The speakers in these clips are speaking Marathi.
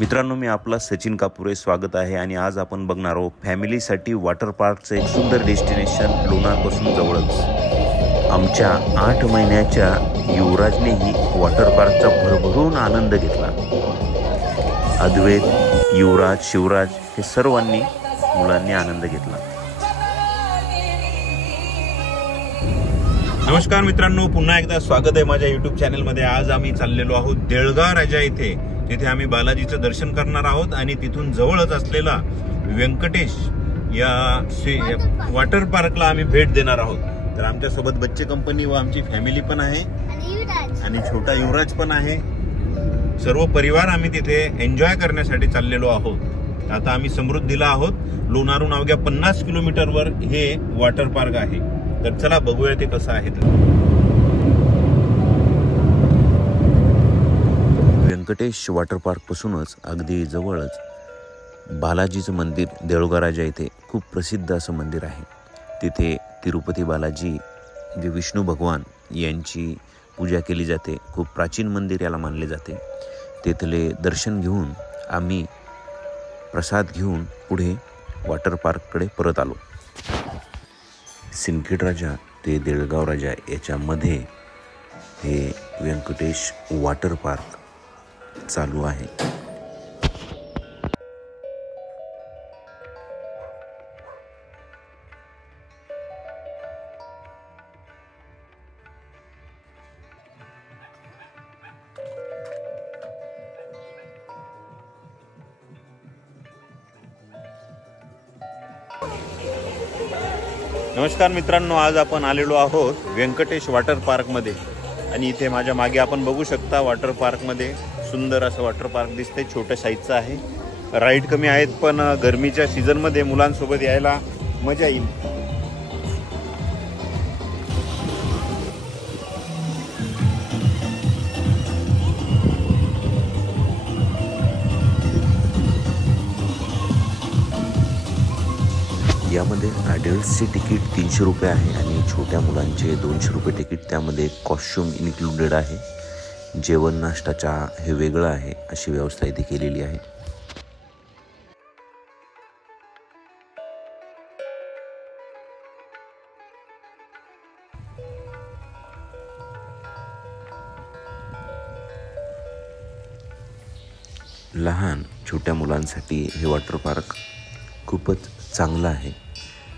मित्रांनो, मी आपला सचिन कापुरे स्वागत आहे आणि आज आपण बघणार आहोत फॅमिलीसाठी वॉटर पार्कचं एक सुंदर डेस्टिनेशन लोणारपासून जवळच। आमच्या 8 महिन्याच्या युवराजनेही वॉटर पार्कचा भरभरून आनंद घेतला। अद्वैत, युवराज, शिवराज हे सर्वांनी मुलांनी आनंद घेतला। नमस्कार मित्रांनो, पुन्हा एकदा स्वागत आहे माझ्या YouTube चॅनलमध्ये। आज आम्ही चाललेलो आहोत देळगाव राजा इथे। तिथे आम्ही बालाजीचं दर्शन करणार आहोत आणि तिथून जवळच असलेला व्यंकटेश या वॉटर पार्कला आम्ही भेट देणार आहोत। तर आमच्या सोबत बच्चे कंपनी व आमची फॅमिली पण आहे आणि छोटा युवराज पण आहे। सर्व परिवार आम्ही तिथे एन्जॉय करण्यासाठी चाललेलो आहोत। आता आम्ही समृद्धीला आहोत। लोणारहून अवघ्या 50 किलोमीटरवर हे वॉटर पार्क आहे। तर चला बघूया ते कसं आहे। व्यंकटेश वॉटर पार्कपासूनच अगदी जवळच बालाजीचं मंदिर देळगाव राजा इथे खूप प्रसिद्ध असं मंदिर आहे। तिथे तिरुपती बालाजी जे विष्णू भगवान यांची पूजा केली जाते। खूप प्राचीन मंदिर याला मानले जाते। तिथले दर्शन घेऊन आम्ही प्रसाद घेऊन पुढे वॉटर पार्ककडे परत आलो। सिंदखेड राजा ते देळगाव राजा याच्यामध्ये हे व्यंकटेश वॉटर पार्क चालू आहे। नमस्कार मित्रांनो, आज आपण आलेलो आहोत व्यंकटेश वॉटर पार्कमध्ये आणि इथे माझ्या मागे आपण बघू शकता वॉटर पार्कमध्ये सुंदर असं वॉटर पार्क दिसते। छोट्या साईजचं आहे। राईड कमी आहेत पण गरमीच्या सीझनमध्ये मुलांसोबत यायला मजा येईल। यामध्ये अडल्ट्सचे तिकीट 300 रुपये आहे आणि छोट्या मुलांचे 200 रुपये तिकीट। त्यामध्ये कॉस्ट्यूम इन्क्लुडेड आहे। जेवण नाश्ता चहा हे वेगळं आहे, अशी व्यवस्था इथे केलेली आहे। लहान छोट्या मुलांसाठी हे वॉटर पार्क खूपच चांगलं आहे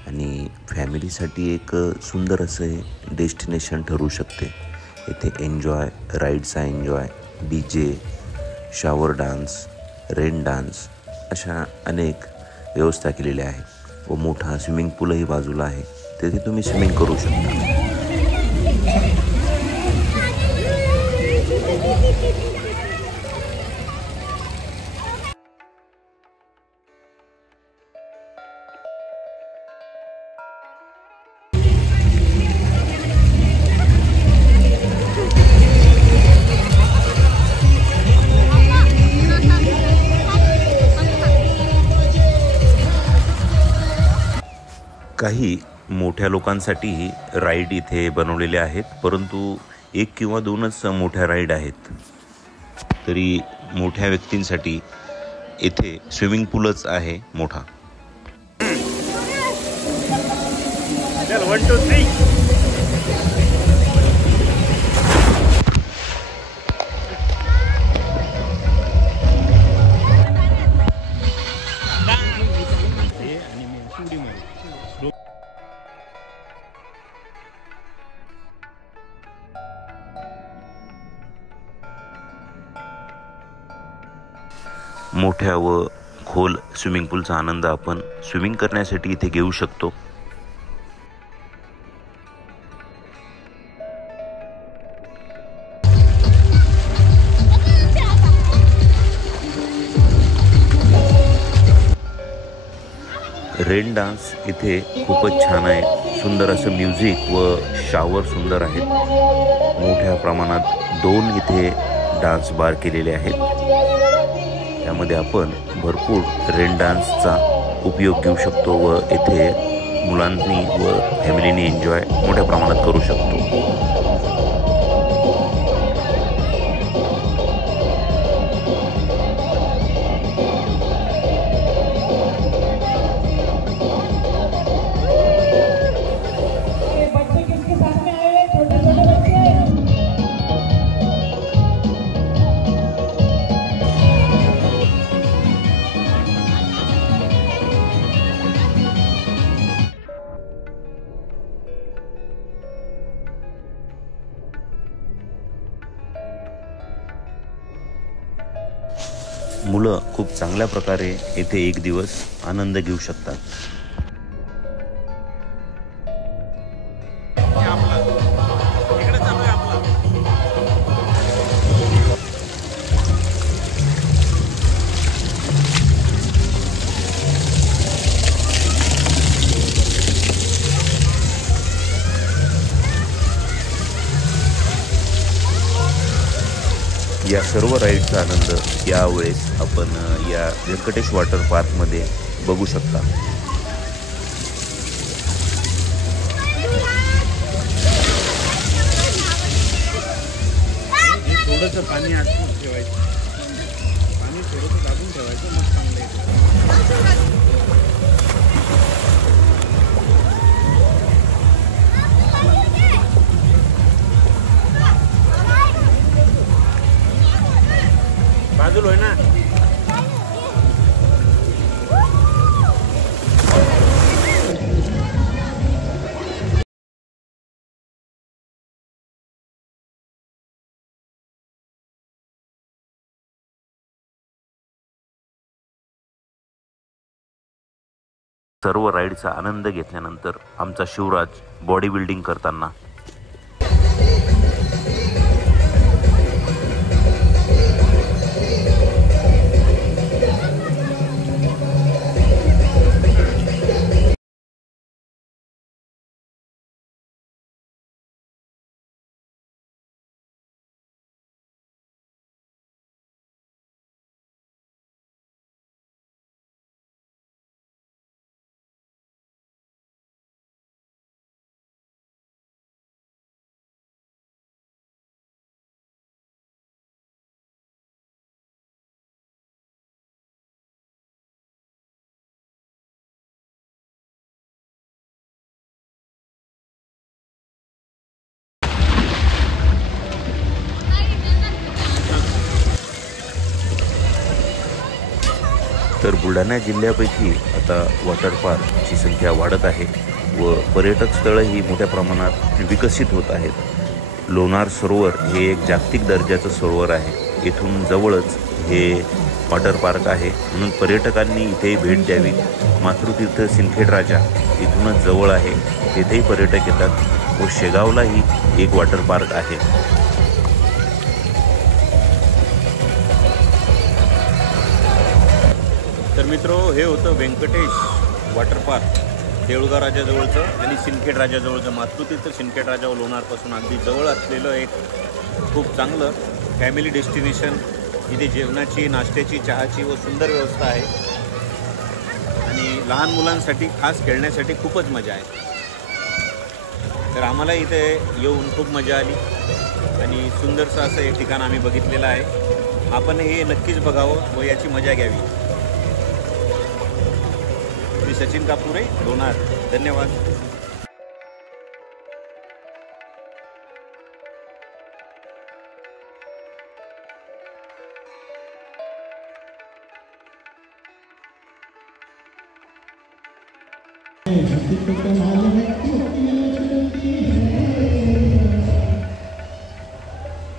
आणि फॅमिलीसाठी एक सुंदर असे डेस्टिनेशन ठरू शकते। इथे एन्जॉय, राईडचा enjoy, DJ, shower dance, rain dance अशा अनेक व्यवस्था केलेल्या आहे व मोठा स्विमिंग पूलही बाजूला आहे। तिथे तुम्ही स्विमिंग करू शकता। काही मोठ्या लोकांसाठी राईड इथे बनवलेले आहेत, परंतु 1 किंवा 2च मोठ्या राईड आहेत। तरी मोठ्या व्यक्तींसाठी इथे स्विमिंग पूलच आहे मोठा। 1 2 3 मोठ्या व खोल स्विमिंग पूलचा आनंद आपण स्विमिंग करण्यासाठी इथे घेऊ शकतो। रेन डान्स इथे खूपच छान आहे। सुंदर असं म्युझिक व शॉवर सुंदर आहेत। मोठ्या प्रमाणात 2 इथे डान्स बार केलेले आहेत। त्यामध्ये आपण भरपूर रेन डान्सचा उपयोग घेऊ शकतो व येथे मुलांनी व फॅमिलीनी एन्जॉय मोठ्या प्रमाणात करू शकतो। मुलं खूप चांगल्या प्रकारे येथे एक दिवस आनंद घेऊ शकतात. या सर्व राईडचा आनंद यावेळेस आपण या व्यंकटेश वॉटर पार्कमध्ये बघू शकता. थोडंसं पाणी आतून ठेवायचं, पाणी थोडंसं दाबून ठेवायचं, मग चांगलं येतं. बाजूला होय ना. सर्व राईडचा आनंद घेतल्यानंतर आमचा शिवराज बॉडी बिल्डिंग करताना तर बुलढाणा जिल्ह्यापैकी आता वॉटर पार्कची संख्या वाढत आहे व पर्यटक स्थळंही मोठ्या प्रमाणात विकसित होत आहेत. लोणार सरोवर हे एक जागतिक दर्जाचं सरोवर आहे. इथून जवळच हे वॉटर पार्क आहे, म्हणून पर्यटकांनी इथे भेट द्यावी. मातृतीर्थ सिंदखेड राजा इथूनच जवळ आहे, तिथेही पर्यटक येतात व शेगावलाही एक वॉटर पार्क आहे. तर मित्रो, हे होतं व्यंकटेश वॉटर पार्क, देऊळगाव राजाजवळचं आणि सिंदखेड राजाजवळचं. मातृतीर्थ सिंदखेड राजा व लोणारपासून अगदी जवळ असलेलं एक खूप चांगलं फॅमिली डेस्टिनेशन. इथे जेवणाची, नाश्त्याची, चहाची व सुंदर व्यवस्था आहे आणि लहान मुलांसाठी, खास खेळण्यासाठी खूपच मजा आहे. तर आम्हाला इथे येऊन खूप मजा आली आणि सुंदरसं असं हे ठिकाण आम्ही बघितलेलं आहे. आपण हे नक्कीच बघावं व याची मजा घ्यावी. मी सचिन कापुरे, लोणार. धन्यवाद. है।